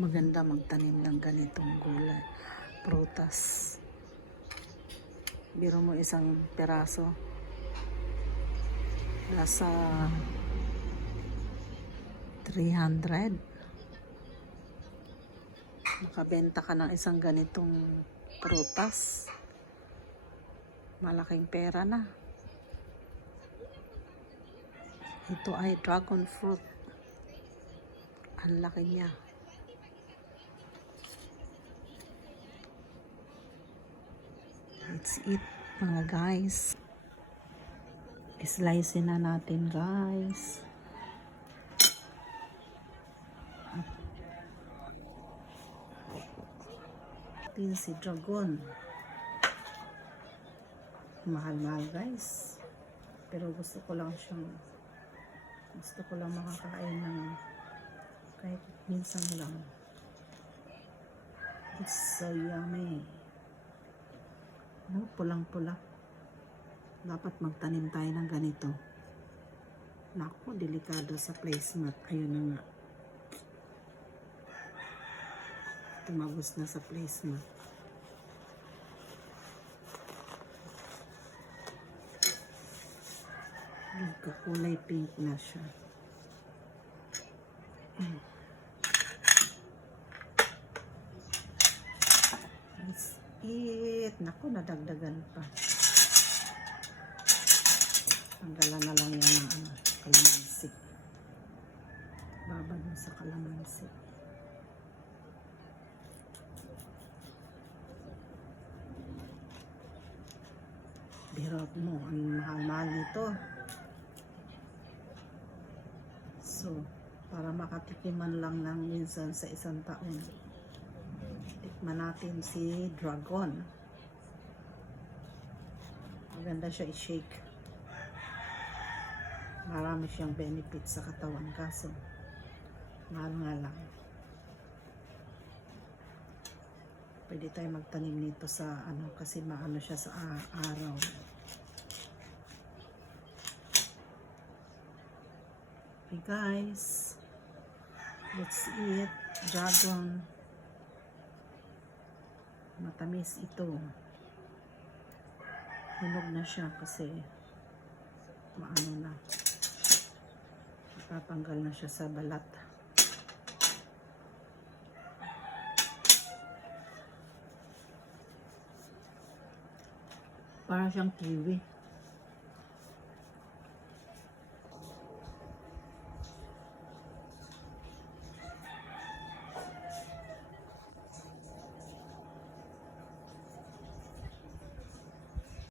maganda magtanim ng ganitong gulay. Prutas. Biro mo isang peraso. Nasa 300. Makabenta ka ng isang ganitong prutas. Malaking pera na. Ito ay dragon fruit. Ang laki niya. Let's eat mga guys. Slice na natin guys. Atin si dragon. Mahal-mahal guys. Pero gusto ko lang siyang gusto ko lang makakain ng kahit minsan lang. It's so yummy. No, pulang-pula. Dapat magtanim tayo ng ganito. Naku, delikado sa placement. Ayun na nga. Tumagos na sa placement. Nagkakulay pink na siya. Let's eat. Naku, nadagdagan pa. Tanggalan na lang yan ng ano, kalamansi. Babad mo sa kalamansi. Birot mo, ang mahal-mahal nito. So, para makatikiman lang ng minsan sa isang taon. Tikman natin si Dragon. Maganda siya i-shake. Marami siyang benefits sa katawan kaso mahal nga lang. Pwede tayo magtanim nito sa ano kasi maano siya sa araw. Okay guys, let's eat dragon. Matamis ito. Hinog na siya kasi maano na. Tatanggal na siya sa balat. Para siyang kiwi.